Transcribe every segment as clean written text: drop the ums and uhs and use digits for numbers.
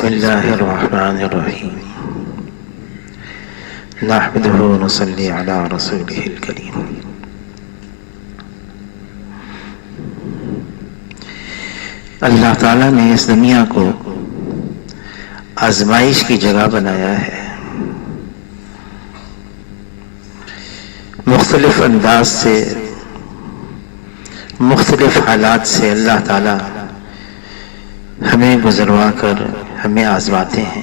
بسم اللہ الرحمن الرحیم نحمدہ ونصلی علی رسولہ الکریم۔ اللہ تعالیٰ نے اس دنیا کو آزمائش کی جگہ بنایا ہے۔ مختلف انداز سے، مختلف حالات سے اللہ تعالیٰ ہمیں گزروا کر ہمیں آزماتے ہیں۔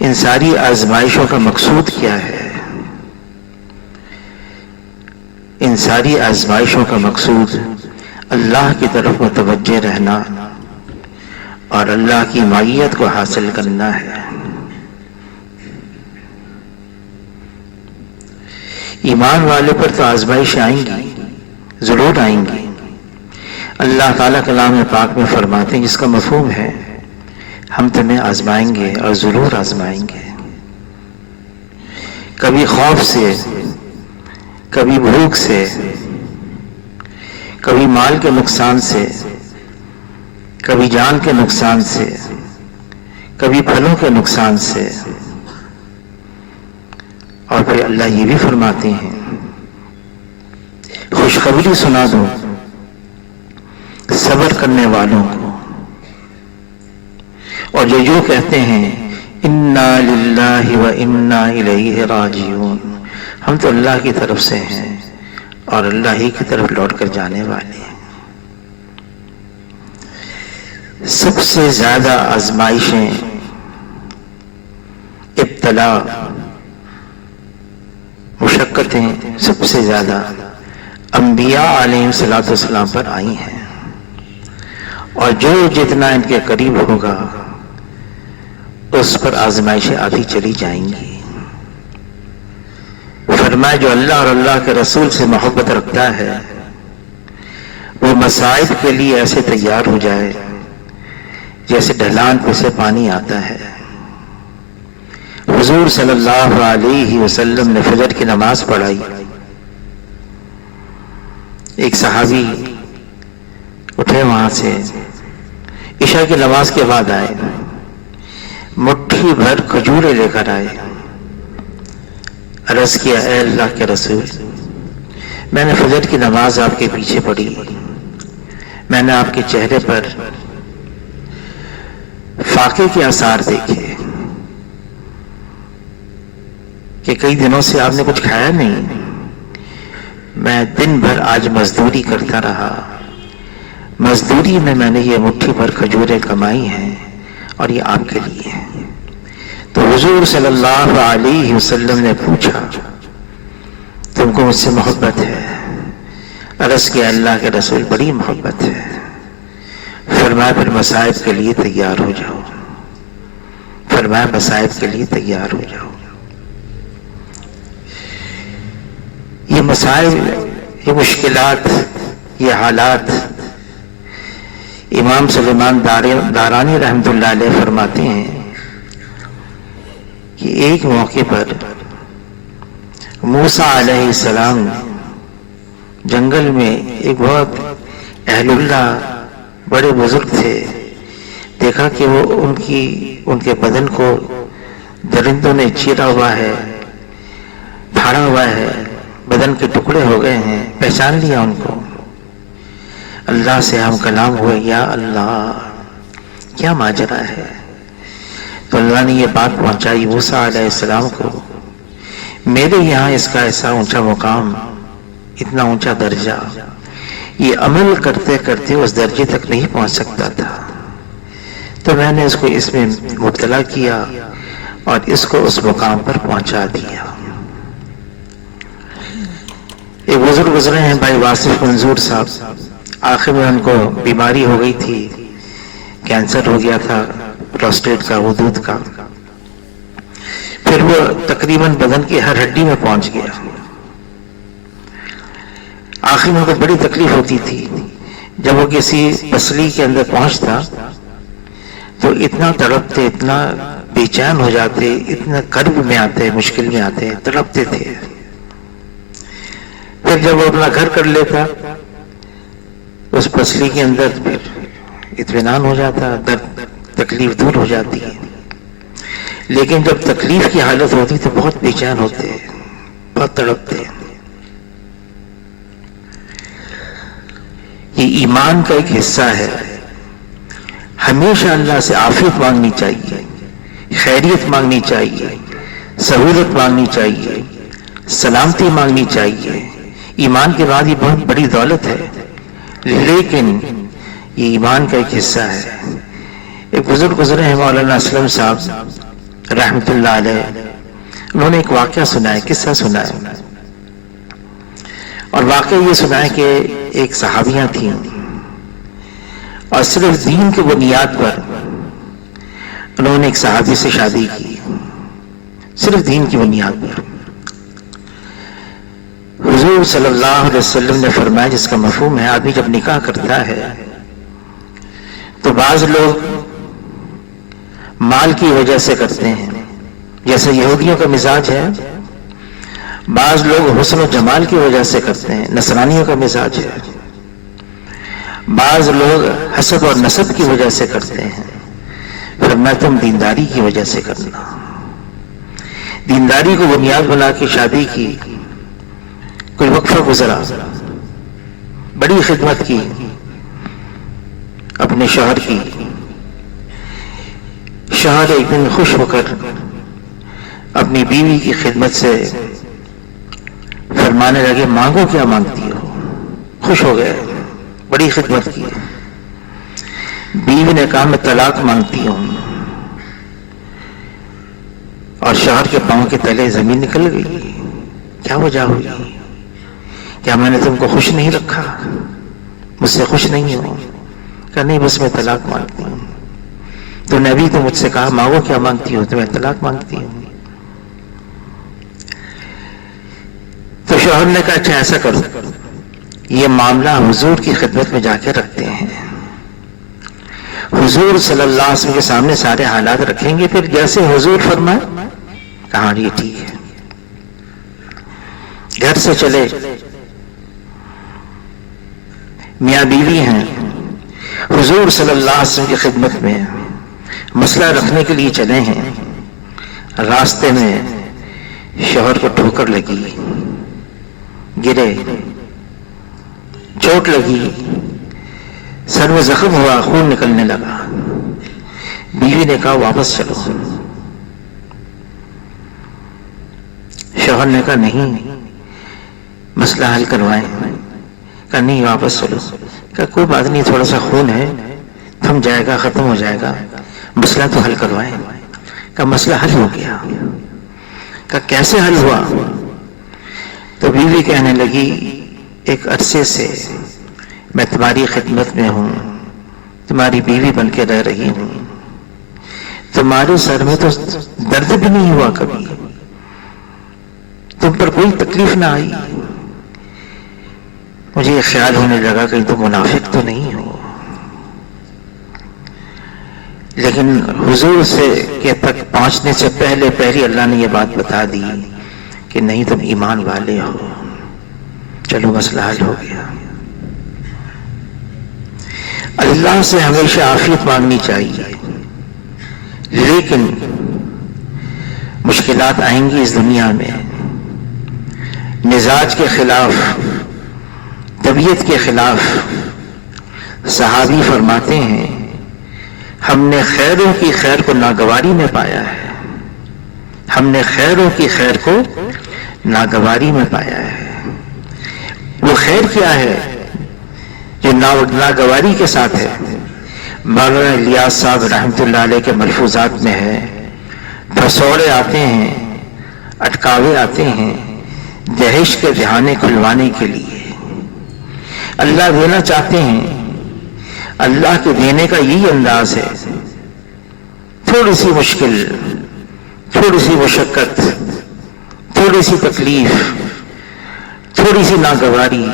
ان ساری آزمائشوں کا مقصود کیا ہے؟ ان ساری آزمائشوں کا مقصود اللہ کی طرف متوجہ رہنا اور اللہ کی معیت کو حاصل کرنا ہے۔ ایمان والے پر تو آزمائش آئیں گی، ضرور آئیں گی۔ اللہ تعالیٰ کلام پاک میں فرماتے ہیں، جس کا مفہوم ہے ہم تمہیں آزمائیں گے اور ضرور آزمائیں گے۔ کبھی خوف سے، کبھی بھوک سے، کبھی مال کے نقصان سے، کبھی جان کے نقصان سے، کبھی پھلوں کے نقصان سے، اور پھر اللہ یہ بھی فرماتے ہیں خوشخبری سنا دو صبر کرنے والوں کو، اور جو کہتے ہیں انا للہ و انا الیہ راجعون، ہم تو اللہ کی طرف سے ہیں اور اللہ ہی کی طرف لوٹ کر جانے والے ہیں۔ سب سے زیادہ آزمائشیں، ابتلا، مشقتیں سب سے زیادہ انبیاء علیہ السلام پر آئی ہیں، اور جو جتنا ان کے قریب ہوگا اس پر آزمائشیں آتی چلی جائیں گی۔ فرمایا جو اللہ اور اللہ کے رسول سے محبت رکھتا ہے وہ مصائب کے لیے ایسے تیار ہو جائے جیسے ڈھلان پہ سے پانی آتا ہے۔ حضور صلی اللہ علیہ وسلم نے فجر کی نماز پڑھائی۔ ایک صحابی اٹھے وہاں سے، عشاء کی نماز کے بعد آئے، مٹھی بھر کھجورے لے کر آئے۔ عرض کیا اے اللہ کے رسول، میں نے فجر کی نماز آپ کے پیچھے پڑھی، میں نے آپ کے چہرے پر فاقے کے آثار دیکھے کہ کئی دنوں سے آپ نے کچھ کھایا نہیں۔ میں دن بھر آج مزدوری کرتا رہا، مزدوری میں نے یہ مٹھی بھر کھجوریں کمائی ہیں اور یہ آپ کے لیے ہیں۔ تو حضور صلی اللہ علیہ وسلم نے پوچھا تم کو مجھ سے محبت ہے؟ عرض کیا اللہ کے رسول بڑی محبت ہے۔ فرمایا پھر مصائب کے لیے تیار ہو جاؤ، فرمایا مصائب کے لیے تیار ہو جاؤ۔ یہ مسائل، یہ مشکلات، یہ حالات، امام سلیمان دارانی رحمۃ اللہ علیہ فرماتے ہیں کہ ایک موقع پر موسیٰ علیہ السلام جنگل میں، ایک بہت اہل اللہ بڑے بزرگ تھے، دیکھا کہ وہ ان کے بدن کو درندوں نے چیرا ہوا ہے، پھاڑا ہوا ہے، بدن کے ٹکڑے ہو گئے ہیں۔ پہچان لیا ان کو، اللہ سے ہم کلام ہوئے، یا اللہ کیا ماجرا ہے؟ تو اللہ نے یہ بات پہنچائی موسیٰ علیہ السلام کو، میرے یہاں اس کا ایسا اونچا مقام، اتنا اونچا درجہ، یہ عمل کرتے کرتے اس درجے تک نہیں پہنچ سکتا تھا، تو میں نے اس کو اس میں مبتلا کیا اور اس کو اس مقام پر پہنچا دیا۔ ایک بزرگ گزرے ہیں بھائی واصف منظور صاحب، آخر میں ان کو بیماری ہو گئی تھی، کینسر ہو گیا تھا پروسٹیٹ کا، ودود کا، پھر وہ تقریباً بدن کی ہر ہڈی میں پہنچ گیا۔ آخر میں ان کو بڑی تکلیف ہوتی تھی، جب وہ کسی پسلی کے اندر پہنچتا تو اتنا تڑپتے، اتنا بے چین ہو جاتے، اتنا کرب میں آتے، مشکل میں آتے، تڑپتے تھے۔ پھر جب وہ اپنا گھر کر لیتا اس پسلی کے اندر، پھر اطمینان ہو جاتا، درد تکلیف دور ہو جاتی ہے. لیکن جب تکلیف کی حالت ہوتی تو بہت بے چین ہوتے، بہت تڑپتے. یہ ایمان کا ایک حصہ ہے. ہمیشہ اللہ سے عافیت مانگنی چاہیے، خیریت مانگنی چاہیے، سہولت مانگنی چاہیے، سلامتی مانگنی چاہیے. ایمان کے بعد یہ بہت بڑی دولت ہے، لیکن یہ ایمان کا ایک حصہ ہے. ایک بزرگ گزرے ہیں مولانا اسلم صاحب رحمۃ اللہ علیہ. انہوں نے ایک واقعہ سنا ہے، قصہ سنا ہے، اور واقعہ یہ سنا ہے کہ ایک صحابیاں تھیں اور صرف دین کی بنیاد پر انہوں نے ایک صحابی سے شادی کی، صرف دین کی بنیاد پر. حضور صلی اللہ علیہ وسلم نے فرمایا، جس کا مفہوم ہے آدمی جب نکاح کرتا ہے تو بعض لوگ مال کی وجہ سے کرتے ہیں، جیسے یہودیوں کا مزاج ہے. بعض لوگ حسن و جمال کی وجہ سے کرتے ہیں، نصرانیوں کا مزاج ہے. بعض لوگ حسب اور نسب کی وجہ سے کرتے ہیں. فرمایا تم دینداری کی وجہ سے کرنا. دینداری کو بنیاد بنا کے شادی کی. کوئی وقفہ گزرا، بڑی خدمت کی اپنے شوہر کی. شوہر ایک دن خوش ہو کر اپنی بیوی کی خدمت سے فرمانے لگے، مانگو کیا مانگتی ہو. خوش ہو گئے، بڑی خدمت کی. بیوی نے کہا میں طلاق مانگتی ہوں. اور شوہر کے پاؤں کے تلے زمین نکل گئی. کیا وجہ ہوئی؟ کیا میں نے تم کو خوش نہیں رکھا؟ مجھ سے خوش نہیں ہو؟ کہا نہیں، بس میں طلاق مانگتی ہوں. تو نے ابھی تو مجھ سے کہا مانگو کیا مانگتی ہو، تو میں طلاق مانگتی ہوں. تو شوہر نے کہا اچھا ایسا کرو، یہ معاملہ حضور کی خدمت میں جا کے رکھتے ہیں. حضور صلی اللہ علیہ وسلم کے سامنے سارے حالات رکھیں گے، پھر جیسے حضور فرمائے. کہاں یہ ٹھیک ہے. گھر سے چلے، میاں بیوی ہیں، حضور صلی اللہ علیہ وسلم کی خدمت میں مسئلہ رکھنے کے لیے چلے ہیں. راستے میں شوہر کو ٹھوکر لگی، گرے، چوٹ لگی، سر میں زخم ہوا، خون نکلنے لگا. بیوی نے کہا واپس چلو. شوہر نے کہا نہیں، مسئلہ حل کروائیں. کہا نہیں، واپس چلو. کہا کوئی بات نہیں، تھوڑا سا خون ہے، تھم جائے گا، ختم ہو جائے گا، مسئلہ تو حل کروائیں. کہا مسئلہ حل ہو گیا. کہا کیسے حل ہوا؟ تو بیوی کہنے لگی ایک عرصے سے میں تمہاری خدمت میں ہوں، تمہاری بیوی بن کے رہ رہی ہوں. تمہارے سر میں تو درد بھی نہیں ہوا کبھی، تم پر کوئی تکلیف نہ آئی. مجھے یہ خیال ہونے لگا کہ تم منافق تو نہیں ہو. لیکن حضور سے کے تک پہنچنے سے پہلے اللہ نے یہ بات بتا دی کہ نہیں، تم ایمان والے ہو. چلو مسئلہ حل ہو گیا. اللہ سے ہمیشہ عافیت مانگنی چاہیے، لیکن مشکلات آئیں گی اس دنیا میں، مزاج کے خلاف، طبیعت کے خلاف. صحابی فرماتے ہیں ہم نے خیروں کی خیر کو ناگواری میں پایا ہے. ہم نے خیروں کی خیر کو ناگواری میں پایا ہے. وہ خیر کیا ہے جو ناگواری کے ساتھ ہے؟ مولانا الیاس صاحب رحمۃ اللہ علیہ کے ملفوظات میں ہے، پھسوڑے آتے ہیں، اٹکاوے آتے ہیں دہش کے دہانے کھلوانے کے لیے. اللہ دینا چاہتے ہیں، اللہ کے دینے کا یہی انداز ہے. تھوڑی سی مشکل، تھوڑی سی مشقت، تھوڑی سی تکلیف، تھوڑی سی ناگواری،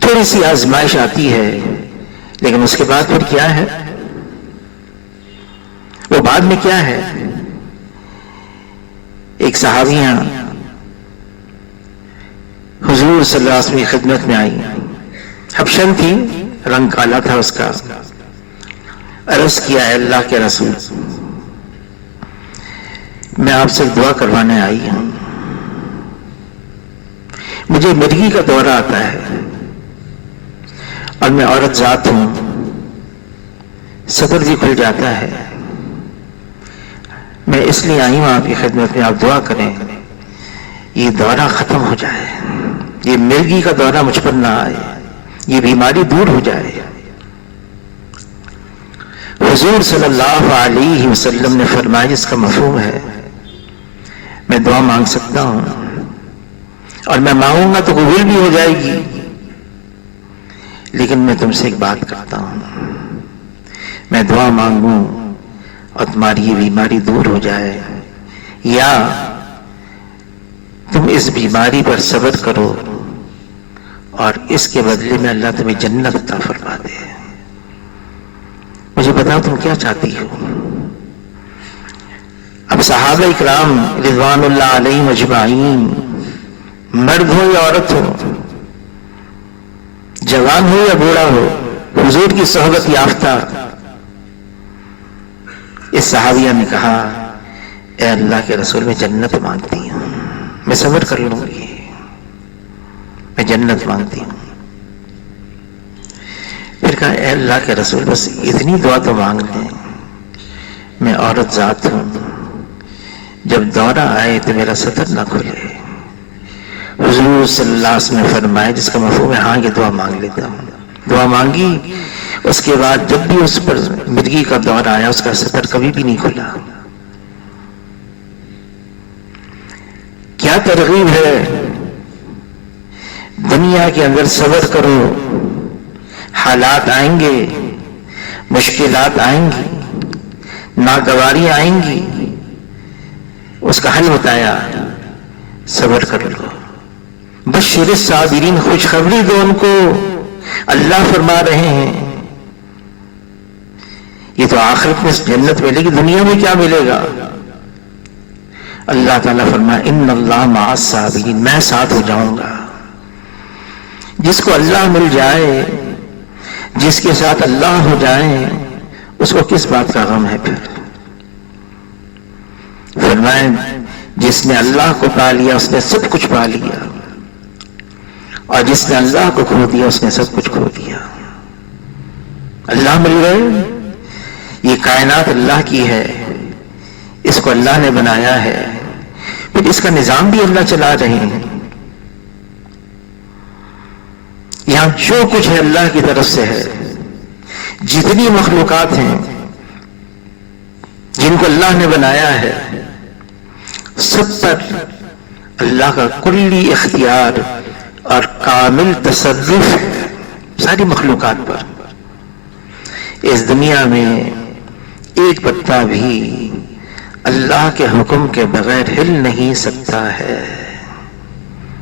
تھوڑی سی آزمائش آتی ہے، لیکن اس کے بعد پھر کیا ہے؟ وہ بعد میں کیا ہے؟ ایک صحابیاں حضور صلی اللہ علیہ وسلم کی خدمت میں آئی، حبشن تھی، رنگ کالا تھا اس کا. عرض کیا اے اللہ کے رسول میں آپ سے دعا کروانے آئی ہوں. مجھے مرگی کا دورہ آتا ہے اور میں عورت ذات ہوں، صدر بھی کھل جاتا ہے. میں اس لیے آئی ہوں آپ کی خدمت میں، آپ دعا کریں یہ دورہ ختم ہو جائے، یہ مرگی کا دورہ مجھ پر نہ آئے، یہ بیماری دور ہو جائے. حضور صلی اللہ علیہ وسلم نے فرمایا جس کا مفہوم ہے میں دعا مانگ سکتا ہوں اور میں مانگوں گا تو قبول بھی ہو جائے گی، لیکن میں تم سے ایک بات کرتا ہوں، میں دعا مانگوں اور تمہاری یہ بیماری دور ہو جائے، یا تم اس بیماری پر صبر کرو اور اس کے بدلے میں اللہ تمہیں جنت عطا فرما دے. مجھے بتاؤ تم کیا چاہتی ہو؟ اب صحابہ اکرام رضوان اللہ علیہم اجمعین، مرد ہو یا عورت ہو، جوان ہو یا بوڑھا ہو، حضور کی صحبت یافتہ اس صحابیہ نے کہا اے اللہ کے رسول میں جنت مانگتی ہوں، میں صبر کر لوں گی، میں جنت مانگتی ہوں. پھر کہا اے اللہ کے رسول بس اتنی دعا تو مانگ لیں، میں عورت ذات ہوں، جب دورہ آئے تو میرا صدر نہ کھلے. حضور صلی اللہ علیہ وسلم نے فرمایا جس کا مفہوم ہے ہاں یہ دعا مانگ لیتا ہوں. دعا مانگی، اس کے بعد جب بھی اس پر مرگی کا دور آیا اس کا صدر کبھی بھی نہیں کھلا. کیا ترغیب ہے! دنیا کے اندر صبر کرو، حالات آئیں گے، مشکلات آئیں گی، ناگواری آئیں گی، اس کا حل بتایا صبر کر لو. بشر الصابرین، خوشخبری دو ان کو، اللہ فرما رہے ہیں یہ تو آخرت میں جنت ملے گی، دنیا میں کیا ملے گا؟ اللہ تعالیٰ فرمایا ان اللہ مع الصابرین، میں ساتھ ہو جاؤں گا. جس کو اللہ مل جائے، جس کے ساتھ اللہ ہو جائے، اس کو کس بات کا غم ہے؟ پھر فرمائے جس نے اللہ کو پا لیا اس نے سب کچھ پا لیا، اور جس نے اللہ کو کھو دیا اس نے سب کچھ کھو دیا. اللہ مل گئے، یہ کائنات اللہ کی ہے، اس کو اللہ نے بنایا ہے، پھر اس کا نظام بھی اللہ چلا رہے ہیں. یہاں جو کچھ ہے اللہ کی طرف سے ہے. جتنی مخلوقات ہیں جن کو اللہ نے بنایا ہے سب پر اللہ کا کلی اختیار اور کامل تصرف ہے، ساری مخلوقات پر. اس دنیا میں ایک پتا بھی اللہ کے حکم کے بغیر ہل نہیں سکتا ہے.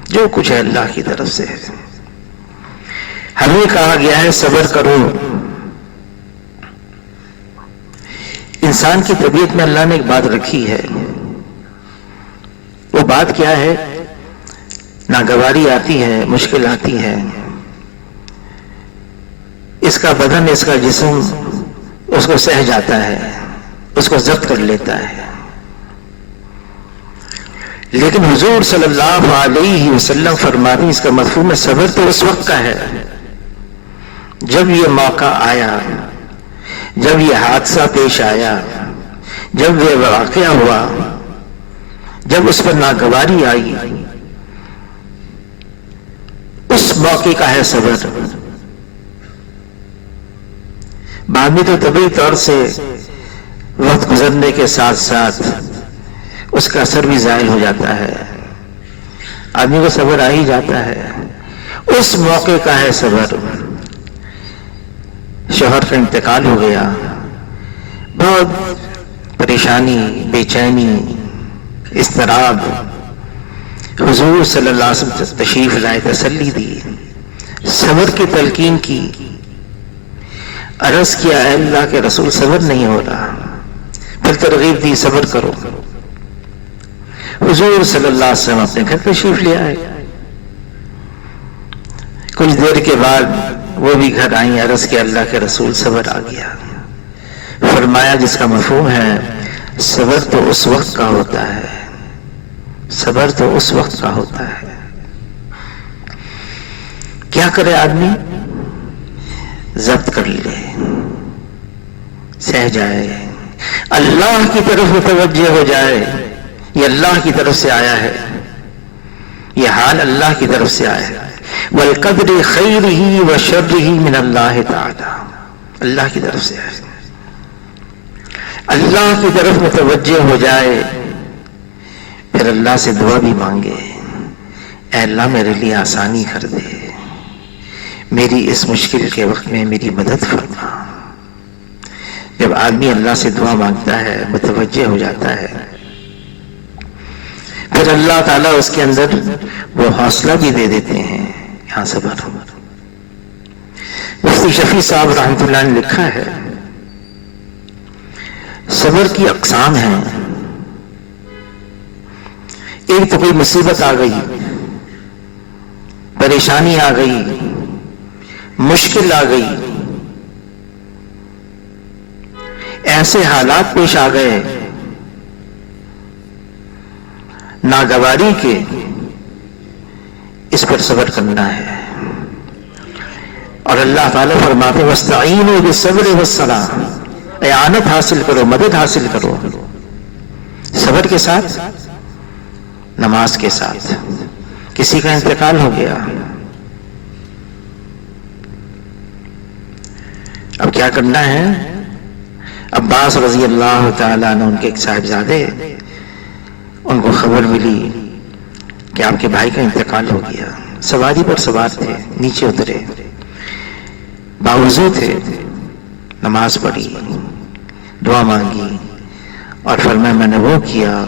جو کچھ ہے اللہ کی طرف سے ہے. ہمیں کہا گیا ہے صبر کرو. انسان کی طبیعت میں اللہ نے ایک بات رکھی ہے، وہ بات کیا ہے؟ ناگواری آتی ہے، مشکل آتی ہے، اس کا بدن، اس کا جسم اس کو سہ جاتا ہے، اس کو ضبط کر لیتا ہے. لیکن حضور صلی اللہ علیہ وسلم فرماتے ہیں اس کا مفہوم ہے صبر تو اس وقت کا ہے جب یہ موقع آیا، جب یہ حادثہ پیش آیا، جب یہ واقعہ ہوا، جب اس پر ناگواری آئی، اس موقع کا ہے صبر. بعد میں تو طبعی طور سے وقت گزرنے کے ساتھ ساتھ اس کا اثر بھی زائل ہو جاتا ہے، آدمی کو صبر آ ہی جاتا ہے. اس موقع کا ہے صبر. شوہر کا انتقال ہو گیا، بہت پریشانی، بے چینی، اضطراب. حضور صلی اللہ علیہ وسلم تشریف لائے، تسلی دی، صبر کی تلقین کی. عرض کیا اے اللہ کے رسول صبر نہیں ہو رہا. پھر ترغیب دی صبر کرو. حضور صلی اللہ علیہ وسلم اپنے گھر تشریف لے آئے. کچھ دیر کے بعد وہ بھی گھر آئیں، عرض کے اللہ کے رسول صبر آ گیا۔ فرمایا جس کا مفہوم ہے صبر تو اس وقت کا ہوتا ہے، صبر تو اس وقت کا ہوتا ہے۔ کیا کرے آدمی؟ ضبط کر لے، سہ جائے، اللہ کی طرف متوجہ ہو جائے، یہ اللہ کی طرف سے آیا ہے، یہ حال اللہ کی طرف سے آیا ہے۔ وَالْقَدْرِ خَيْرِهِ وَشَرِّهِ مِنَ اللَّهِ تَعَالَى، اللہ کی طرف سے آیا، اللہ کی طرف متوجہ ہو جائے، پھر اللہ سے دعا بھی مانگے، اے اللہ میرے لیے آسانی کر دے، میری اس مشکل کے وقت میں میری مدد فرما۔ جب آدمی اللہ سے دعا مانگتا ہے، متوجہ ہو جاتا ہے، پھر اللہ تعالیٰ اس کے اندر وہ حوصلہ بھی دے دیتے ہیں، یہاں صبر۔ مفتی شفیع صاحب رحمۃ اللہ نے لکھا ہے صبر کی اقسام ہیں۔ ایک تو کوئی مصیبت آ گئی، پریشانی آ گئی، مشکل آ گئی، ایسے حالات پیش آ گئے ناگواری کے، اس پر صبر کرنا ہے۔ اور اللہ تعالیٰ فرماتے وَاسْتَعِينُوا بِالصَّبْرِ وَالصَّلَاةِ، اعانت حاصل کرو، مدد حاصل کرو، صبر کے ساتھ، نماز کے ساتھ۔ کسی کا انتقال ہو گیا، اب کیا کرنا ہے؟ عباس رضی اللہ تعالیٰ عنہ، ان کے ایک صاحبزادے، ان کو خبر ملی کہ آپ کے بھائی کا انتقال ہو گیا۔ سواری پر سوار تھے، نیچے اترے، باوضو تھے، نماز پڑھی، دعا مانگی، اور فرمایا میں نے وہ کیا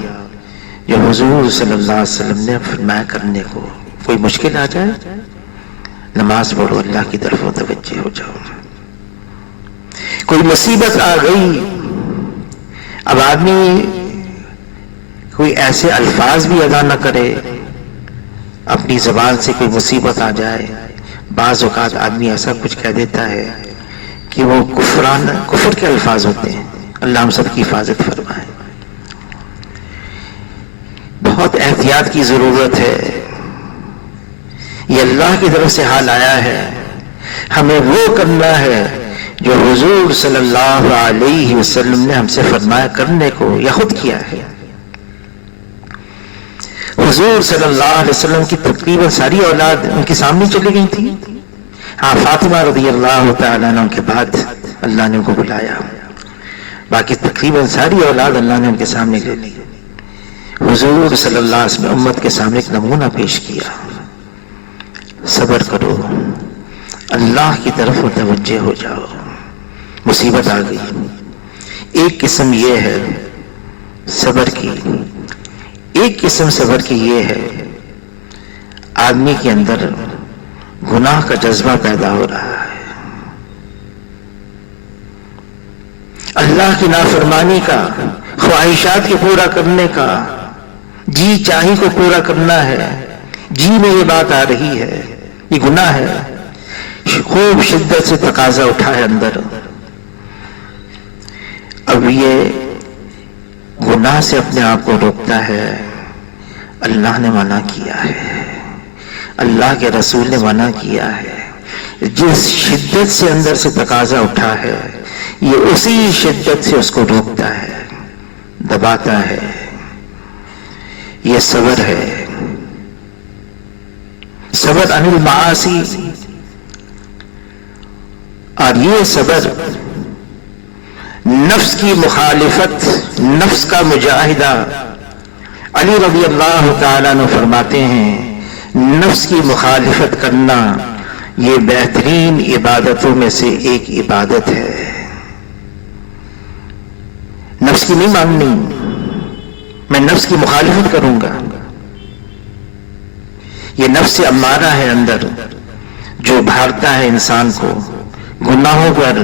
جو حضور صلی اللہ علیہ وسلم نے فرمایا کرنے کو۔ کوئی مشکل آ جائے، نماز پڑھو، اللہ کی طرف متوجہ ہو جاؤ۔ کوئی مصیبت آ گئی، اب آدمی کوئی ایسے الفاظ بھی ادا نہ کرے، اپنی زبان سے کوئی مصیبت آ جائے۔ بعض اوقات آدمی ایسا کچھ کہہ دیتا ہے کہ وہ کفر کے الفاظ ہوتے ہیں، اللہ ہم سب کی حفاظت فرمائے۔ بہت احتیاط کی ضرورت ہے، یہ اللہ کی طرف سے حال آیا ہے، ہمیں وہ کرنا ہے جو حضور صلی اللہ علیہ وسلم نے ہم سے فرمایا کرنے کو، یا خود کیا ہے۔ حضور صلی اللہ علیہ وسلم کی تقریباً ساری اولاد ان کے سامنے چلی گئی تھی۔ ہاں، فاطمہ رضی اللہ تعالیٰ عنہ کے بعد اللہ نے ان کو بلایا، باقی تقریباً ساری اولاد اللہ نے ان کے سامنے لے لی۔ حضور صلی اللہ علیہ وسلم امت کے سامنے ایک نمونہ پیش کیا، صبر کرو، اللہ کی طرف متوجہ ہو جاؤ۔ مصیبت آ گئی، ایک قسم یہ ہے صبر کی، ایک قسم صبر کی یہ ہے آدمی کے اندر گناہ کا جذبہ پیدا ہو رہا ہے، اللہ کی نافرمانی کا، خواہشات کے پورا کرنے کا، جی چاہی کو پورا کرنا ہے، جی میں یہ بات آ رہی ہے، یہ گناہ ہے، خوب شدت سے تقاضا اٹھا ہے اندر۔ اب یہ گناہ سے اپنے آپ کو روکتا ہے، اللہ نے منع کیا ہے، اللہ کے رسول نے منع کیا ہے۔ جس شدت سے اندر سے تقاضا اٹھا ہے، یہ اسی شدت سے اس کو روکتا ہے، دباتا ہے۔ یہ صبر ہے، صبر عن المعاصی۔ اور یہ صبر نفس کی مخالفت، نفس کا مجاہدہ۔ علی رضی اللہ تعالیٰ عنہ فرماتے ہیں نفس کی مخالفت کرنا یہ بہترین عبادتوں میں سے ایک عبادت ہے۔ نفس کی نہیں ماننی، میں نفس کی مخالفت کروں گا۔ یہ نفس امارہ ہے اندر، جو بھاگتا ہے انسان کو گناہوں پر،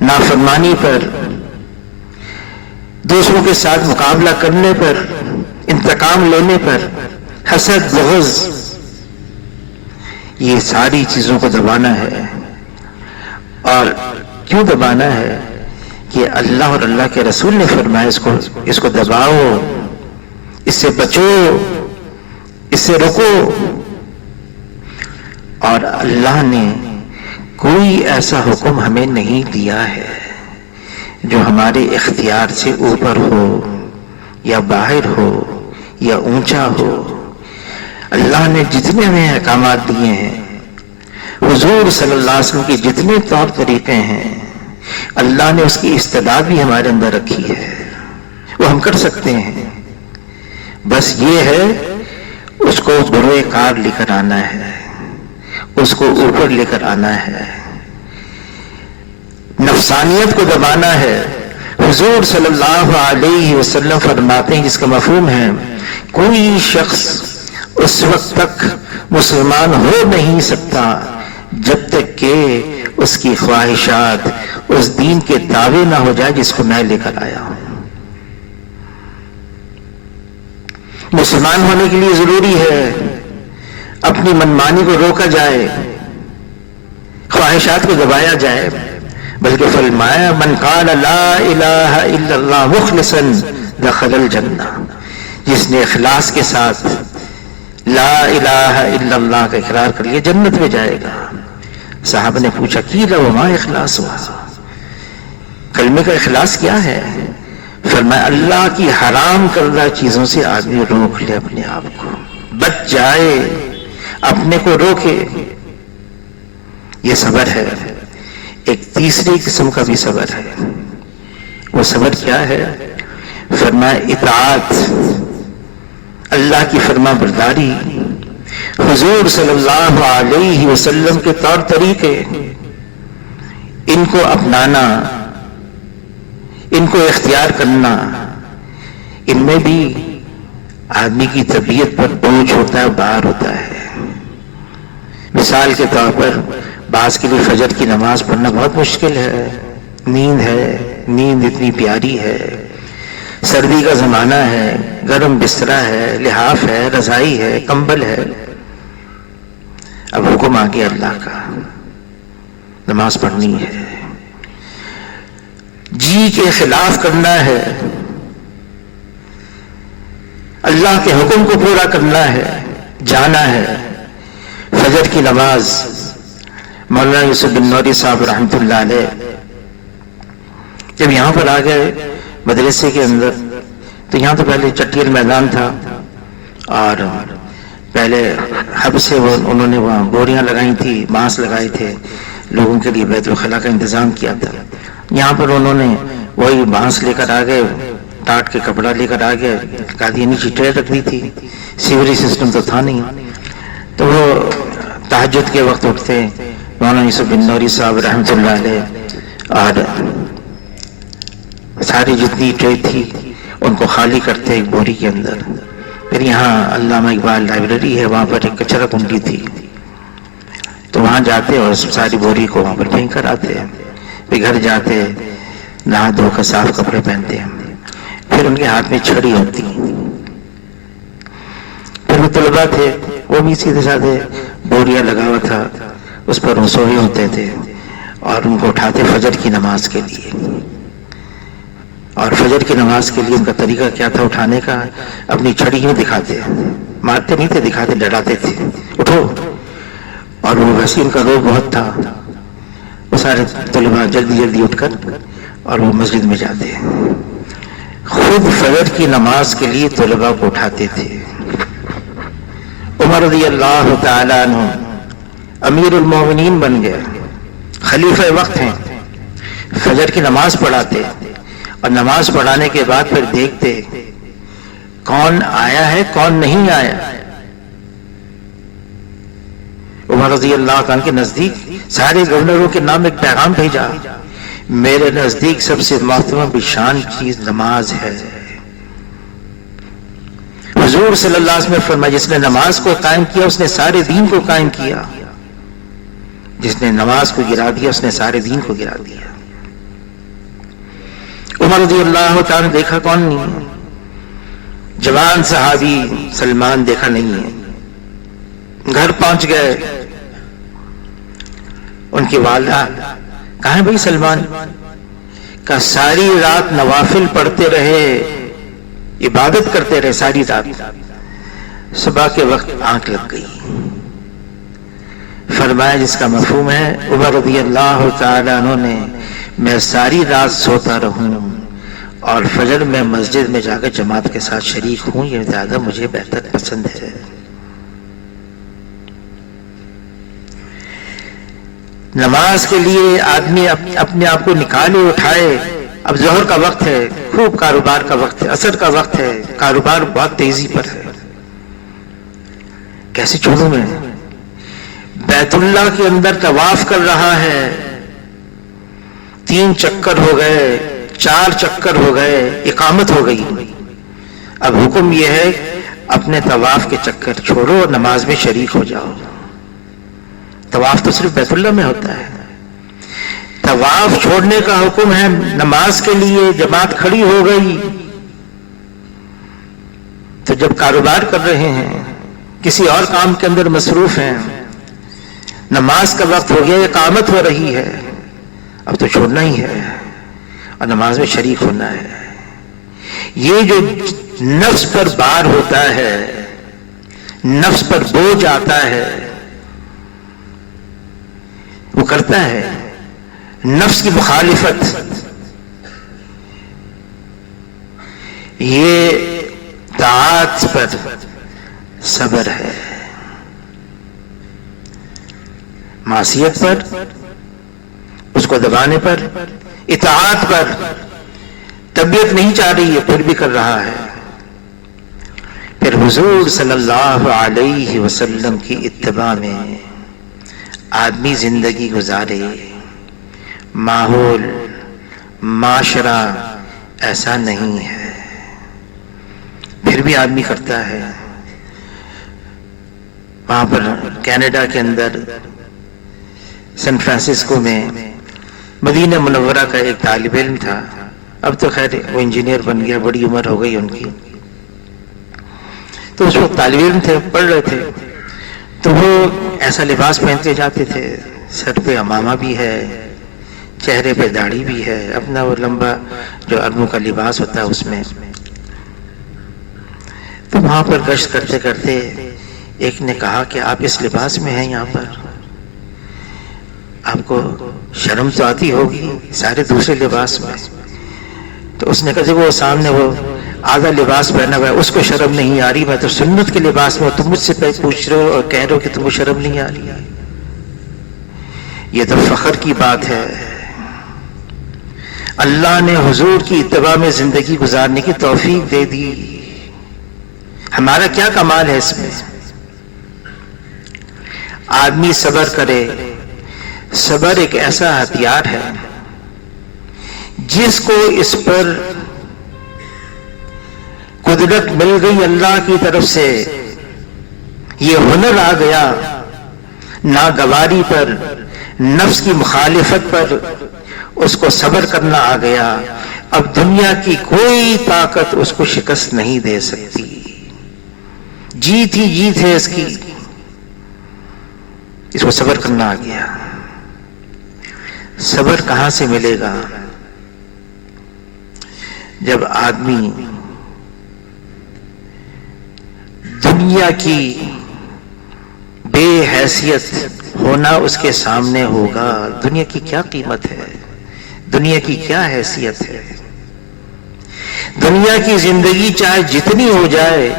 نافرمانی پر، دوسروں کے ساتھ مقابلہ کرنے پر، انتقام لینے پر، حسد، بغض۔ یہ ساری چیزوں کو دبانا ہے. اور کیوں دبانا ہے؟ کہ اللہ اور اللہ کے رسول نے فرمایا اس کو دباؤ، اس سے بچو، اس سے رکو. اور اللہ نے کوئی ایسا حکم ہمیں نہیں دیا ہے جو ہمارے اختیار سے اوپر ہو یا باہر ہو یا اونچا ہو. اللہ نے جتنے ہمیں احکامات دیے ہیں، حضور صلی اللہ علیہ وسلم کے جتنے طور طریقے ہیں، اللہ نے اس کی استعداد بھی ہمارے اندر رکھی ہے، وہ ہم کر سکتے ہیں. بس یہ ہے اس کو بروئے کار لے کر آنا ہے، اس کو اوپر لے کر آنا ہے، نفسانیت کو دبانا ہے. حضور صلی اللہ علیہ وسلم فرماتے ہیں، جس کا مفہوم ہے کوئی شخص اس وقت تک مسلمان ہو نہیں سکتا جب تک کہ اس کی خواہشات اس دین کے تابع نہ ہو جائے جس کو میں لے کر آیا ہوں. مسلمان ہونے کے لیے ضروری ہے اپنی منمانی کو روکا جائے، خواہشات کو دبایا جائے. بلکہ فرمایا من قال لا الہ الا اللہ مخلصا دخل الجنہ، جس نے اخلاص کے ساتھ لا الہ الا اللہ کا اقرار کر لیا جنت میں جائے گا. صحابہ نے پوچھا قیل وما اخلاص ہوا، کلمے کا اخلاص کیا ہے؟ فرمایا اللہ کی حرام کردہ چیزوں سے آدمی روک لے، اپنے آپ کو بچ جائے، اپنے کو روکے. یہ صبر ہے. ایک تیسری قسم کا بھی صبر ہے. وہ صبر کیا ہے؟ فرمایا اطاعت، اللہ کی فرما برداری، حضور صلی اللہ علیہ وسلم کے طور طریقے، ان کو اپنانا، ان کو اختیار کرنا. ان میں بھی آدمی کی طبیعت پر بوجھ ہوتا ہے، بار ہوتا ہے. مثال کے طور پر بعض کے لیے فجر کی نماز پڑھنا بہت مشکل ہے. نیند ہے، نیند اتنی پیاری ہے، سردی کا زمانہ ہے، گرم بسترا ہے، لحاف ہے، رضائی ہے، کمبل ہے. اب حکم آ گیا اللہ کا، نماز پڑھنی ہے، جی کے خلاف کرنا ہے، اللہ کے حکم کو پورا کرنا ہے، جانا ہے. فجر کی نماز مولانا یوسف بن نوری صاحب رحمۃ اللہ علیہ جب یہاں پر آ گئے مدرسے کے اندر، تو یہاں تو پہلے چٹیل میدان تھا، اور پہلے حب سے انہوں نے وہاں بوریاں لگائی تھی، بانس لگائے تھے، لوگوں کے لیے بیت الخلاء کا انتظام کیا تھا. یہاں پر انہوں نے وہی بانس لے کر آ گئے، ٹاٹ کے کپڑا لے کر آ گئے، قادیانی کی ٹرے رکھ دی تھی، سیوری سسٹم تو تھا نہیں. تو وہ تہجد کے وقت اٹھتے مولانا یوسف بن نوری صاحب رحمۃ اللہ علیہ، اور ساری جتنی ٹرے تھی ان کو خالی کرتے ایک بوری کے اندر. پھر یہاں علامہ اقبال لائبریری ہے، وہاں پر ایک کچرا کنڈی تھی، تو وہاں جاتے اور ساری بوری کو وہاں پر پھینک کر آتے. پھر گھر جاتے، نہا دھو کر صاف کپڑے پہنتے. پھر ان کے ہاتھ میں چھڑی ہوتی. پھر وہ طلبہ تھے، وہ بھی سیدھے سادھے بوریاں لگا ہوا تھا، اس پر وہ سوئے ہوتے تھے، اور ان کو اٹھاتے فجر کی نماز کے لیے. اور فجر کی نماز کے لیے ان کا طریقہ کیا تھا اٹھانے کا؟ اپنی چھڑی ہی دکھاتے، مارتے نہیں تھے، دکھاتے، ڈراتے تھے، اٹھو. اور وہ ویسے ان کا روب بہت تھا. وہ سارے طلباء جلدی جلدی اٹھ کر اور وہ مسجد میں جاتے، خود فجر کی نماز کے لیے طلباء کو اٹھاتے تھے. عمر رضی اللہ تعالیٰ عنہ امیر المومنین بن گئے، خلیفہ وقت ہیں، فجر کی نماز پڑھاتے، اور نماز پڑھانے کے بعد پھر دیکھتے کون آیا ہے کون نہیں آیا. عمر رضی اللہ عنہ کے نزدیک سارے گورنروں کے نام ایک پیغام بھیجا، میرے نزدیک سب سے محترم بشان چیز نماز ہے. حضور صلی اللہ علیہ وسلم نے فرمایا جس نے نماز کو قائم کیا اس نے سارے دین کو قائم کیا، جس نے نماز کو گرا دیا اس نے سارے دین کو گرا دیا. عمر رضی اللہ تعالیٰ نے دیکھا کون نہیں ہے، جوان صحابی سلمان دیکھا نہیں ہے. گھر پہنچ گئے، ان کی والدہ کہاں ہے بھائی سلمان؟ کہ ساری رات نوافل پڑھتے رہے، عبادت کرتے رہے ساری رات، صبح کے وقت آنکھ لگ گئی۔ فرمایا جس کا مفہوم ہے عمر رضی اللہ تعالیٰ عنہ نے، میں ساری رات سوتا رہوں اور فجر میں مسجد میں جا کر جماعت کے ساتھ شریک ہوں، یہ زیادہ مجھے بہتر پسند ہے۔ نماز کے لیے آدمی اپنے آپ کو نکالے اٹھائے۔ اب ظہر کا وقت ہے، خوب کاروبار کا وقت ہے، عصر کا وقت ہے، کاروبار بہت تیزی پر ہے، کیسے چھوڑوں میں؟ بیت اللہ کے اندر طواف کر رہا ہے، 3 چکر ہو گئے، 4 چکر ہو گئے، اقامت ہو گئی۔ اب حکم یہ ہے اپنے طواف کے چکر چھوڑو اور نماز میں شریک ہو جاؤ۔ طواف تو صرف بیت اللہ میں ہوتا ہے، طواف چھوڑنے کا حکم ہے نماز کے لیے۔ جماعت کھڑی ہو گئی تو جب کاروبار کر رہے ہیں، کسی اور کام کے اندر مصروف ہیں، نماز کا وقت ہو گیا، اقامت ہو رہی ہے، اب تو چھوڑنا ہی ہے اور نماز میں شریک ہونا ہے۔ یہ جو نفس پر بار ہوتا ہے، نفس پر بوجھ آتا ہے، وہ کرتا ہے نفس کی مخالفت۔ یہ طاعت پر صبر ہے، معصیت پر، اس کو دبانے پر، اطاعت پر۔ طبیعت نہیں چاہ رہی ہے پھر بھی کر رہا ہے۔ پھر حضور صلی اللہ علیہ وسلم کی اتباع میں آدمی زندگی گزارے، ماحول، معاشرہ ایسا نہیں ہے، پھر بھی آدمی کرتا ہے۔ وہاں پر کینیڈا کے اندر سن فرانسسکو میں مدینہ منورہ کا ایک طالب علم تھا، اب تو خیر وہ انجینئر بن گیا، بڑی عمر ہو گئی ان کی۔ تو اس وقت طالب علم تھے، پڑھ رہے تھے، تو وہ ایسا لباس پہنتے جاتے تھے، سر پہ عمامہ بھی ہے، چہرے پہ داڑھی بھی ہے، اپنا وہ لمبا جو عربوں کا لباس ہوتا ہے اس میں۔ تو وہاں پر گشت کرتے کرتے ایک نے کہا کہ آپ اس لباس میں ہیں یہاں پر، آپ کو شرم تو آتی ہوگی سارے دوسرے لباس میں۔ تو اس نے کہا جب وہ سامنے وہ آدھا لباس پہنا ہوا ہے اس کو شرم نہیں آ رہی، میں تو سنت کے لباس میں، تم مجھ سے پوچھ رہے ہو اور کہہ رہے ہو کہ تم کو شرم نہیں آ رہی۔ یہ تو فخر کی بات ہے، اللہ نے حضور کی اتباع میں زندگی گزارنے کی توفیق دے دی، ہمارا کیا کمال ہے اس میں؟ آدمی صبر کرے، صبر ایک ایسا ہتھیار ہے جس کو اس پر قدرت مل گئی اللہ کی طرف سے، یہ ہنر آ گیا، ناگواری پر، نفس کی مخالفت پر اس کو صبر کرنا آ گیا، اب دنیا کی کوئی طاقت اس کو شکست نہیں دے سکتی، جیت ہی جیت ہے اس کی، اس کو صبر کرنا آ گیا۔ صبر کہاں سے ملے گا؟ جب آدمی دنیا کی بے حیثیت ہونا اس کے سامنے ہوگا، دنیا کی کیا قیمت ہے، دنیا کی کیا حیثیت ہے، دنیا کی زندگی چاہے جتنی ہو جائے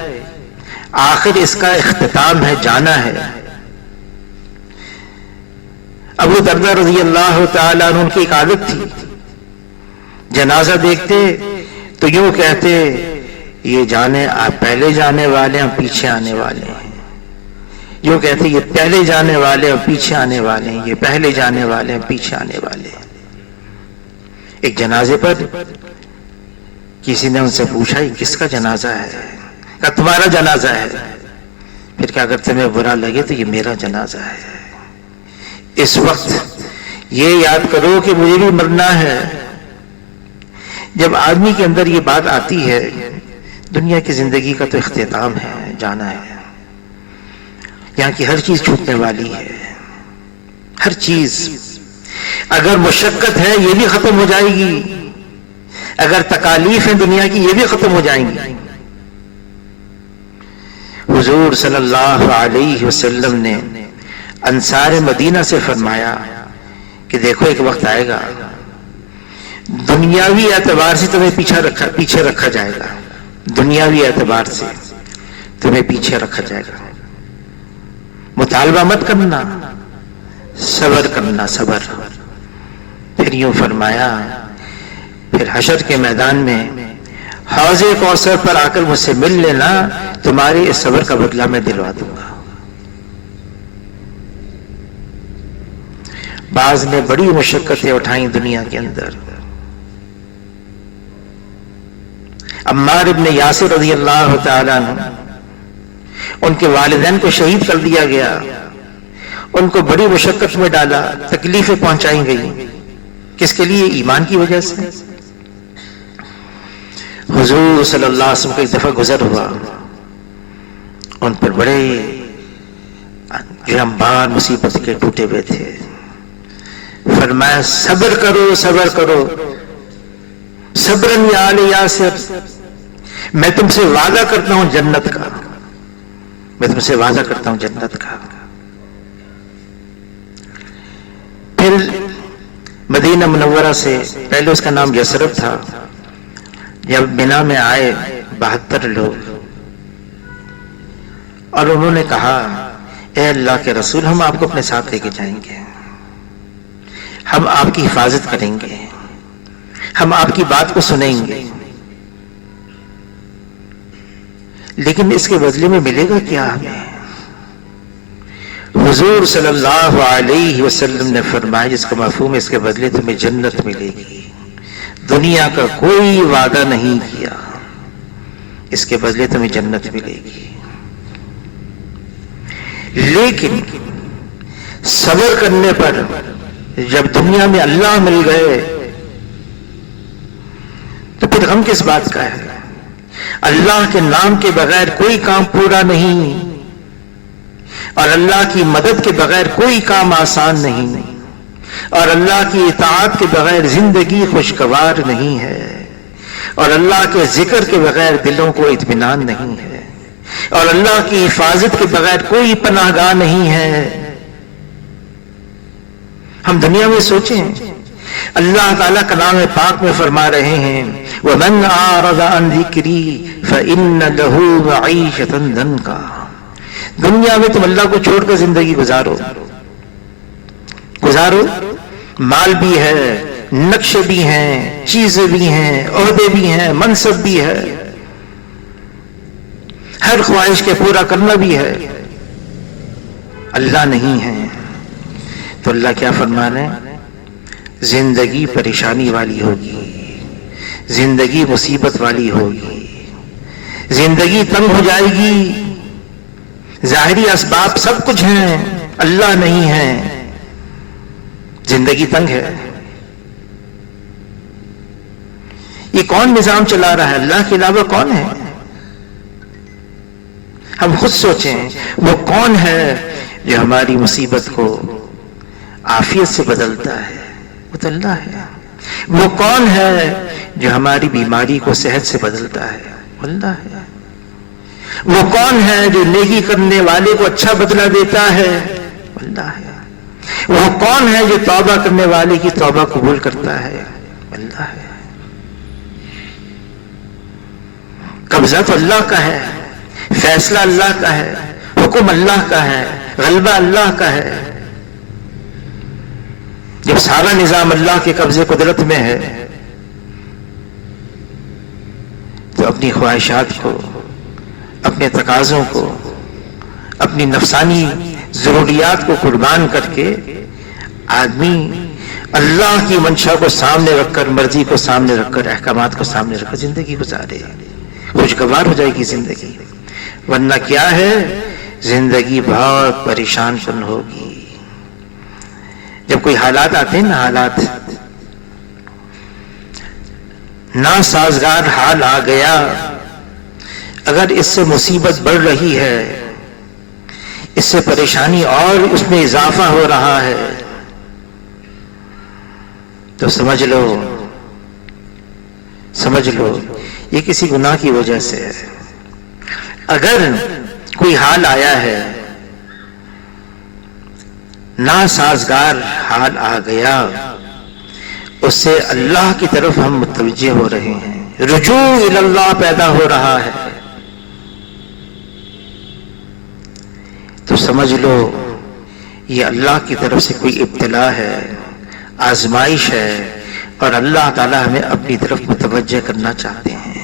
آخر اس کا اختتام ہے، جانا ہے۔ ابو دردہ رضی اللہ تعالیٰ عنہ کی ایک عادت تھی، جنازہ دیکھتے تو یوں کہتے یہ جانے آپ پہلے جانے والے ہیں پیچھے آنے والے ہیں، یوں کہتے یہ پہلے جانے والے ہیں پیچھے آنے والے ہیں، یہ پہلے جانے والے ہیں پیچھے آنے والے ہیں۔ ایک جنازے پر کسی نے ان سے پوچھا یہ کس کا جنازہ ہے؟ کہا تمہارا جنازہ ہے۔ پھر کیا اگر تمہیں برا لگے تو یہ میرا جنازہ ہے۔ اس وقت یہ یاد کرو کہ مجھے بھی مرنا ہے۔ جب آدمی کے اندر یہ بات آتی ہے دنیا کی زندگی کا تو اختتام ہے، جانا ہے، یہاں کی ہر چیز چھوٹنے والی ہے، ہر چیز. اگر مشقت ہے یہ بھی ختم ہو جائے گی، اگر تکالیف ہیں دنیا کی یہ بھی ختم ہو جائیں گی. حضور صلی اللہ علیہ وسلم نے انصار مدینہ سے فرمایا کہ دیکھو ایک وقت آئے گا دنیاوی اعتبار سے تمہیں پیچھے رکھا جائے گا، دنیاوی اعتبار سے تمہیں پیچھے رکھا جائے گا. مطالبہ مت کرنا، صبر کرنا، صبر. پھر یوں فرمایا، پھر حشر کے میدان میں حوض کوثر پر آ کر مجھ سے مل لینا، تمہارے اس صبر کا بدلہ میں دلوا دوں گا. بعض نے بڑی مشقتیں اٹھائیں دنیا کے اندر. عمار ابن یاسر رضی اللہ تعالیٰ عنہ، ان کے والدین کو شہید کر دیا گیا، ان کو بڑی مشقت میں ڈالا، تکلیفیں پہنچائی گئی. کس کے لیے؟ ایمان کی وجہ سے. حضور صلی اللہ علیہ وسلم کا ایک دفعہ گزر ہوا، ان پر بڑے جو انبار مصیبت کے ٹوٹے ہوئے تھے. فرمایا صبر کرو، صبر کرو، صبرن یا آل یاسر، میں تم سے وعدہ کرتا ہوں جنت کا، میں تم سے وعدہ کرتا ہوں جنت کا. پھر مدینہ منورہ سے، پہلے اس کا نام یثرب تھا، جب بنا میں آئے 72 لوگ، اور انہوں نے کہا اے اللہ کے رسول، ہم آپ کو اپنے ساتھ لے کے جائیں گے، ہم آپ کی حفاظت کریں گے، ہم آپ کی بات کو سنیں گے، لیکن اس کے بدلے میں ملے گا کیا ہمیں؟ حضور صلی اللہ علیہ وسلم نے فرمایا جس کا مفہوم ہے اس کے بدلے تمہیں جنت ملے گی. دنیا کا کوئی وعدہ نہیں کیا، اس کے بدلے تمہیں جنت ملے گی. لیکن صبر کرنے پر جب دنیا میں اللہ مل گئے تو پھر غم کس بات کا ہے؟ اللہ کے نام کے بغیر کوئی کام پورا نہیں، اور اللہ کی مدد کے بغیر کوئی کام آسان نہیں، اور اللہ کی اطاعت کے بغیر زندگی خوشگوار نہیں ہے، اور اللہ کے ذکر کے بغیر دلوں کو اطمینان نہیں ہے، اور اللہ کی حفاظت کے بغیر کوئی پناہ گاہ نہیں ہے. ہم دنیا میں سوچیں، اللہ تعالیٰ کلام پاک میں فرما رہے ہیں وَمَنْ أَعْرَضَ عَنْ ذِكْرِي فَإِنَّ لَهُ مَعِيشَةً ضَنْكًا. دنیا میں تم اللہ کو چھوڑ کر زندگی گزارو، مال بھی ہے، نقش بھی ہیں، چیزیں بھی ہیں، عہدے بھی ہیں، منصب بھی ہے، ہر خواہش کے پورا کرنا بھی ہے، اللہ نہیں ہے. تو اللہ کیا فرما رہے ہیں؟ زندگی پریشانی والی ہوگی، زندگی مصیبت والی ہوگی، زندگی تنگ ہو جائے گی. ظاہری اسباب سب کچھ ہیں، اللہ نہیں ہے، زندگی تنگ ہے. یہ کون نظام چلا رہا ہے؟ اللہ کے علاوہ کون ہے؟ ہم خود سوچیں، وہ کون ہے جو ہماری مصیبت کو عافیت سے بدلتا ہے؟ وہ تو اللہ ہے. وہ کون ہے جو ہماری بیماری کو صحت سے بدلتا ہے؟ وہ اللہ ہے. وہ کون ہے جو نیکی کرنے والے کو اچھا بدلہ دیتا ہے؟ وہ اللہ ہے. وہ کون ہے جو توبہ کرنے والے کی توبہ قبول کرتا ہے؟ وہ اللہ ہے. قبضہ تو اللہ کا ہے، فیصلہ اللہ کا ہے، حکم اللہ کا ہے، غلبہ اللہ کا ہے. جب سارا نظام اللہ کے قبضے قدرت میں ہے تو اپنی خواہشات کو، اپنے تقاضوں کو، اپنی نفسانی ضروریات کو قربان کر کے آدمی اللہ کی منشا کو سامنے رکھ کر، مرضی کو سامنے رکھ کر، احکامات کو سامنے رکھ کر زندگی گزارے، خوشگوار ہو جائے گی زندگی. ورنہ کیا ہے؟ زندگی بہت پریشان کن ہوگی. جب کوئی حالات آتے ہیں نا، حالات ناسازگار حال آ گیا، اگر اس سے مصیبت بڑھ رہی ہے، اس سے پریشانی اور اس میں اضافہ ہو رہا ہے، تو سمجھ لو یہ کسی گناہ کی وجہ سے ہے. اگر کوئی حال آیا ہے، ناسازگار حال آ گیا، اس سے اللہ کی طرف ہم متوجہ ہو رہے ہیں، رجوع الی اللہ پیدا ہو رہا ہے، تو سمجھ لو یہ اللہ کی طرف سے کوئی ابتلا ہے، آزمائش ہے، اور اللہ تعالی ہمیں اپنی طرف متوجہ کرنا چاہتے ہیں.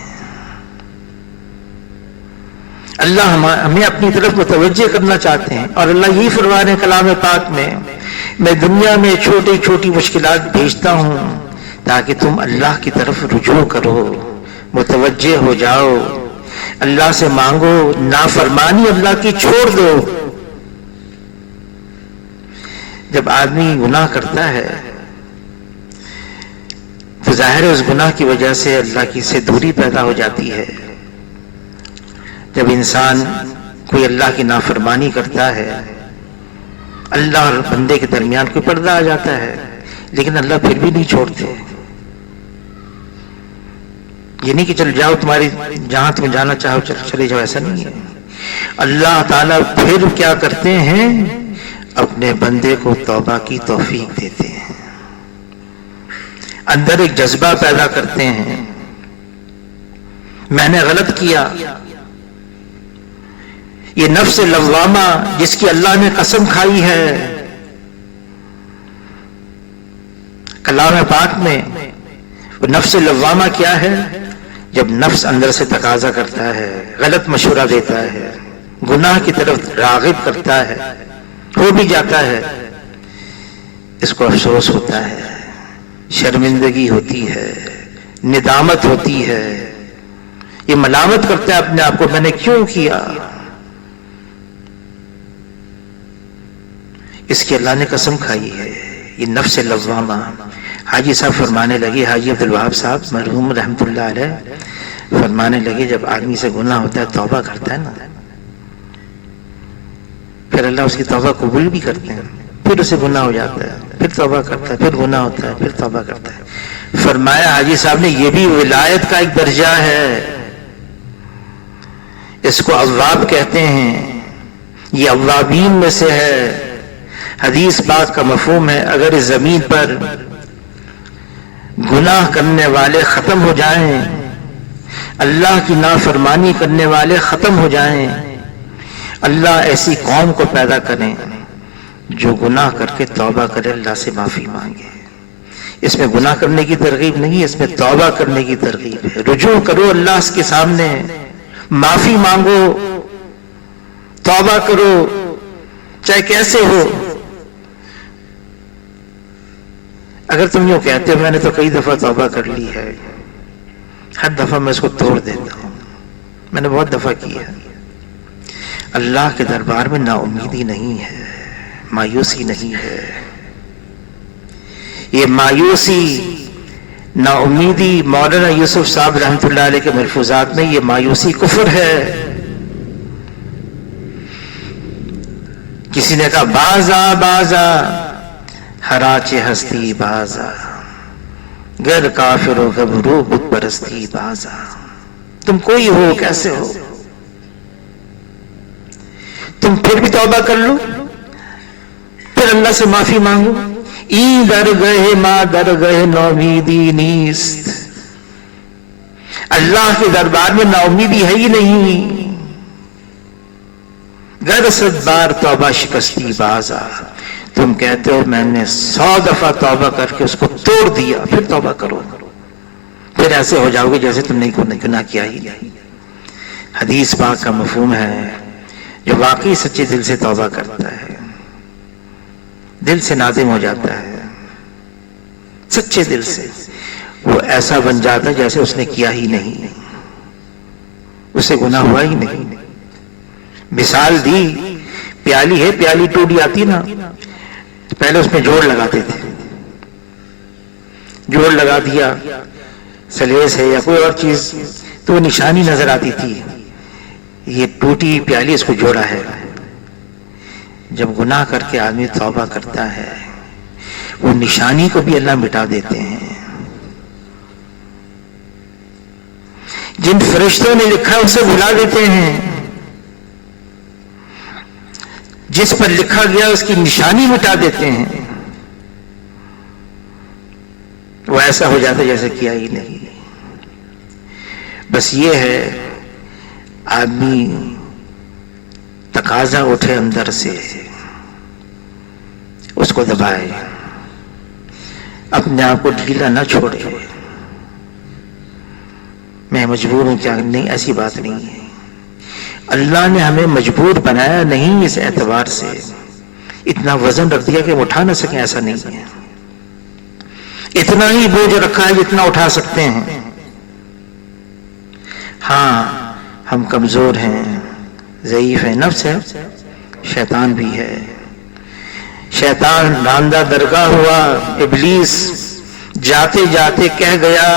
اللہ ہمیں اپنی طرف متوجہ کرنا چاہتے ہیں، اور اللہ یہی فرمانے کلام پاک میں دنیا میں چھوٹی چھوٹی مشکلات بھیجتا ہوں تاکہ تم اللہ کی طرف رجوع کرو، متوجہ ہو جاؤ، اللہ سے مانگو، نافرمانی اللہ کی چھوڑ دو. جب آدمی گناہ کرتا ہے تو ظاہر ہے اس گناہ کی وجہ سے اللہ کی سے دوری پیدا ہو جاتی ہے. جب انسان کوئی اللہ کی نافرمانی کرتا ہے، اللہ اور بندے کے درمیان کوئی پردہ آ جاتا ہے، لیکن اللہ پھر بھی نہیں چھوڑتے. یہ نہیں کہ چل جاؤ، تمہاری جہاں تم جانا چاہو چلے جاؤ، ایسا نہیں ہے. اللہ تعالیٰ پھر کیا کرتے ہیں؟ اپنے بندے کو توبہ کی توفیق دیتے ہیں، اندر ایک جذبہ پیدا کرتے ہیں، میں نے غلط کیا. یہ نفس لوامہ جس کی اللہ نے قسم کھائی ہے، کلام پاک میں وہ نفس لوامہ کیا ہے؟ جب نفس اندر سے تقاضا کرتا ہے، غلط مشورہ دیتا ہے، گناہ کی طرف راغب کرتا ہے، ہو بھی جاتا ہے، اس کو افسوس ہوتا ہے، شرمندگی ہوتی ہے، ندامت ہوتی ہے، یہ ملامت کرتا ہے اپنے آپ کو، میں نے کیوں کیا؟ اس کی اللہ نے قسم کھائی ہے، یہ نفس لوامہ. حاجی صاحب فرمانے لگے، حاجی عبدالوہاب صاحب مرحوم رحمۃ اللہ علیہ فرمانے لگے، جب آدمی سے گناہ ہوتا ہے، توبہ کرتا ہے نا، پھر اللہ اس کی توبہ قبول بھی کرتے ہیں، پھر اسے گناہ ہو جاتا ہے، پھر توبہ کرتا ہے، پھر گناہ ہوتا ہے، پھر توبہ کرتا ہے. فرمایا حاجی صاحب نے یہ بھی ولایت کا ایک درجہ ہے، اس کو اواب کہتے ہیں، یہ اوابین میں سے ہے. حدیث پاک کا مفہوم ہے، اگر اس زمین پر گناہ کرنے والے ختم ہو جائیں، اللہ کی نافرمانی کرنے والے ختم ہو جائیں، اللہ ایسی قوم کو پیدا کریں جو گناہ کر کے توبہ کرے، اللہ سے معافی مانگے. اس میں گناہ کرنے کی ترغیب نہیں، اس میں توبہ کرنے کی ترغیب ہے. رجوع کرو اللہ کے سامنے، معافی مانگو، توبہ کرو، چاہے کیسے ہو. اگر تم یوں کہتے ہو میں نے تو کئی دفعہ توبہ کر لی ہے، ہر دفعہ میں اس کو توڑ دیتا ہوں، میں نے بہت دفعہ کی ہے، اللہ کے دربار میں نا امیدی نہیں ہے، مایوسی نہیں ہے. یہ مایوسی، نا امیدی، مولانا یوسف صاحب رحمۃ اللہ علیہ کے ملفوظات میں یہ مایوسی کفر ہے. کسی نے کہا بازا بازا ہراچ ہستی بازا، گر کافر و گبرو بت پرستی بازا. تم کوئی ہو، کیسے ہو، تم پھر بھی توبہ کر لو، پھر اللہ سے معافی مانگو. این در گئے ماں در گئے نومیدی نیست. اللہ کے دربار میں نا امیدی ہے ہی نہیں. گر صد بار توبہ شکستی بازا. تم کہتے ہو میں نے 100 دفعہ توبہ کر کے اس کو توڑ دیا، پھر توبہ کرو، پھر ایسے ہو جاؤ گے جیسے تم نے گناہ کیا ہی نہیں. حدیث پاک کا مفہوم ہے، جو واقعی سچے دل سے توبہ کرتا ہے، دل سے نادم ہو جاتا ہے، سچے دل سے، وہ ایسا بن جاتا ہے جیسے اس نے کیا ہی نہیں، اسے گناہ ہوا ہی نہیں. مثال دی، پیالی ہے، پیالی ٹوٹ جاتی نا، پہلے اس میں جوڑ لگاتے تھے، جوڑ لگا دیا، سلیس ہے یا کوئی اور چیز، تو وہ نشانی نظر آتی تھی، یہ ٹوٹی پیالی، اس کو جوڑا ہے. جب گناہ کر کے آدمی توبہ کرتا ہے، وہ نشانی کو بھی اللہ مٹا دیتے ہیں. جن فرشتوں نے لکھا اسے بھلا دیتے ہیں. جس پر لکھا گیا اس کی نشانی مٹا دیتے ہیں. وہ ایسا ہو جاتا جیسے کیا ہی نہیں. بس یہ ہے آدمی تقاضا اٹھے اندر سے, اس کو دبائے, اپنے آپ کو ڈھیلا نہ چھوڑے. میں مجبور ہوں کیا؟ نہیں, ایسی بات نہیں ہے. اللہ نے ہمیں مجبور بنایا نہیں اس اعتبار سے اتنا وزن رکھ دیا کہ ہم اٹھا نہ سکیں, ایسا نہیں ہے. اتنا ہی بوجھ رکھا ہے جتنا اٹھا سکتے ہیں. ہاں ہم کمزور ہیں, ضعیف ہیں, نفس ہے, شیطان بھی ہے. شیطان راندہ درگاہ ہوا. ابلیس جاتے جاتے کہہ گیا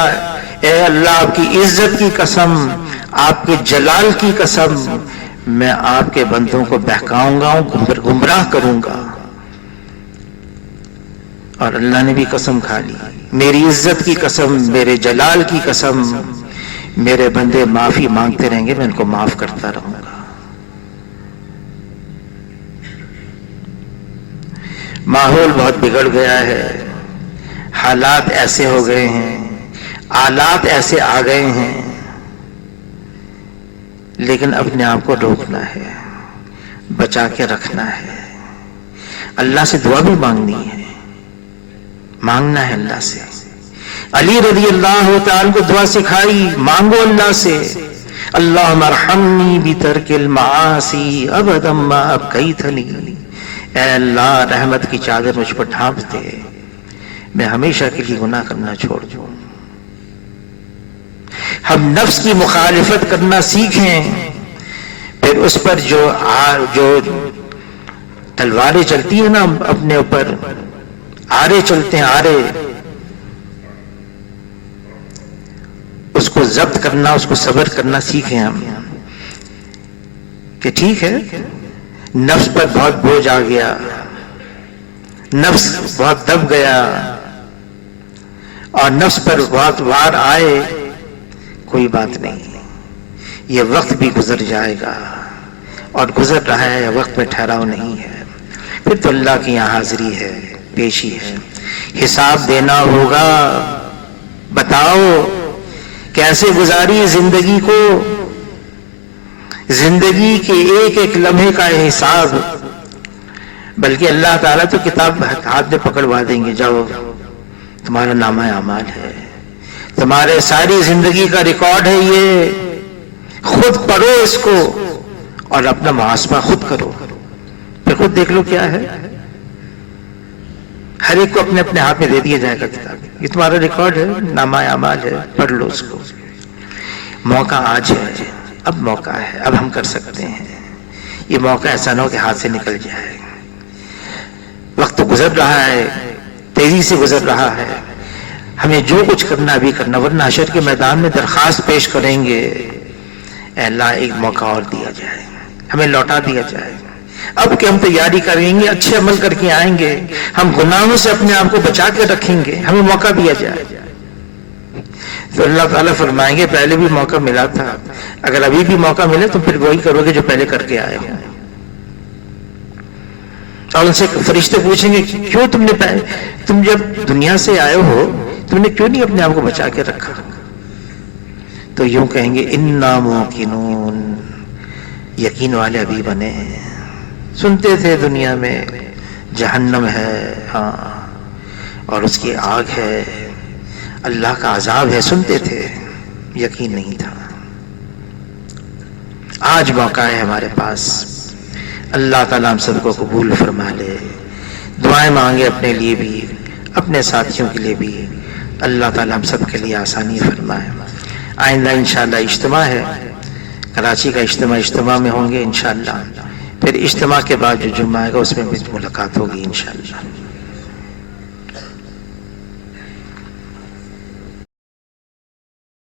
اے اللہ آپ کی عزت کی قسم, آپ کے جلال کی قسم, میں آپ کے بندوں کو بہکاؤں گا, گمراہ کروں گا. اور اللہ نے بھی قسم کھا لی, میری عزت کی قسم, میرے جلال کی قسم, میرے بندے معافی مانگتے رہیں گے, میں ان کو معاف کرتا رہوں گا. ماحول بہت بگڑ گیا ہے, حالات ایسے ہو گئے ہیں, آلات ایسے آ گئے ہیں, لیکن اپنے آپ کو روکنا ہے, بچا کے رکھنا ہے. اللہ سے دعا بھی مانگنی ہے, مانگنا ہے اللہ سے. علی رضی اللہ تعالیٰ کو دعا سکھائی, مانگو اللہ سے, اللہم ارحمنی بترک المعاصی ابدا ما ابقیتنی. اے اللہ رحمت کی چادر مجھ پر ڈھانپ دے, میں ہمیشہ کے لیے گناہ کرنا چھوڑ دوں. ہم نفس کی مخالفت کرنا سیکھیں, پھر اس پر جو تلواریں چلتی ہیں نا اپنے اوپر, آرے چلتے ہیں آرے, اس کو ضبط کرنا, اس کو صبر کرنا سیکھیں ہم. کہ ٹھیک ہے نفس پر بہت بوجھ آ گیا, نفس بہت دب گیا, اور نفس پر بہت وار آئے, کوئی بات نہیں, یہ وقت بھی گزر جائے گا, اور گزر رہا ہے, وقت میں ٹھہراؤ نہیں ہے. پھر تو اللہ کی یہاں حاضری ہے, پیشی ہے, حساب دینا ہوگا. بتاؤ کیسے گزاری زندگی کو, زندگی کے ایک ایک لمحے کا حساب. بلکہ اللہ تعالیٰ تو کتاب ہاتھ میں پکڑوا دیں گے, جاؤ تمہارا نامہ اعمال ہے, تمہارے ساری زندگی کا ریکارڈ ہے یہ, خود پڑھو اس کو اور اپنا محاسبہ خود کرو, پھر خود دیکھ لو کیا ہے. ہر ایک کو اپنے اپنے ہاتھ میں دے دیا جائے گا کتاب, یہ تمہارا ریکارڈ ہے, نامہ اعمال ہے, پڑھ لو اس کو. موقع آج ہے, اب موقع ہے, اب ہم کر سکتے ہیں. یہ موقع ایسا نہ ہو کہ ہاتھ سے نکل جائے. وقت گزر رہا ہے, تیزی سے گزر رہا ہے, ہمیں جو کچھ کرنا بھی کرنا, ورنہ حشر کے میدان میں درخواست پیش کریں گے, اے اللہ ایک موقع اور دیا جائے, ہمیں لوٹا دیا جائے. اب کہ ہم تیاری کریں گے, اچھے عمل کر کے آئیں گے, ہم گناہوں سے اپنے آپ کو بچا کے رکھیں گے, ہمیں موقع دیا جائے. تو اللہ تعالیٰ فرمائیں گے پہلے بھی موقع ملا تھا, اگر ابھی بھی موقع ملے تو پھر وہی کرو گے جو پہلے کر کے آئے ہو. اور ان سے فرشتے پوچھیں گے کیوں تم جب دنیا سے آئے ہو تم نے کیوں نہیں اپنے آپ کو بچا کے رکھا؟ تو یوں کہیں گے انا موقنون, یقین والے ابھی بنے ہیں. سنتے تھے دنیا میں جہنم ہے, ہاں, اور اس کی آگ ہے, اللہ کا عذاب ہے, سنتے تھے, یقین نہیں تھا. آج موقع ہے ہمارے پاس, اللہ تعالیٰ ہم سب کو قبول فرما لے. دعائیں مانگے اپنے لیے بھی, اپنے ساتھیوں کے لیے بھی, اللہ تعالیٰ ہم سب کے لیے آسانی فرمائے. آئندہ انشاءاللہ اجتماع ہے, کراچی کا اجتماع میں ہوں گے انشاءاللہ. پھر اجتماع کے بعد جو جمعہ آئے گا اس میں بھی ملاقات ہوگی انشاءاللہ.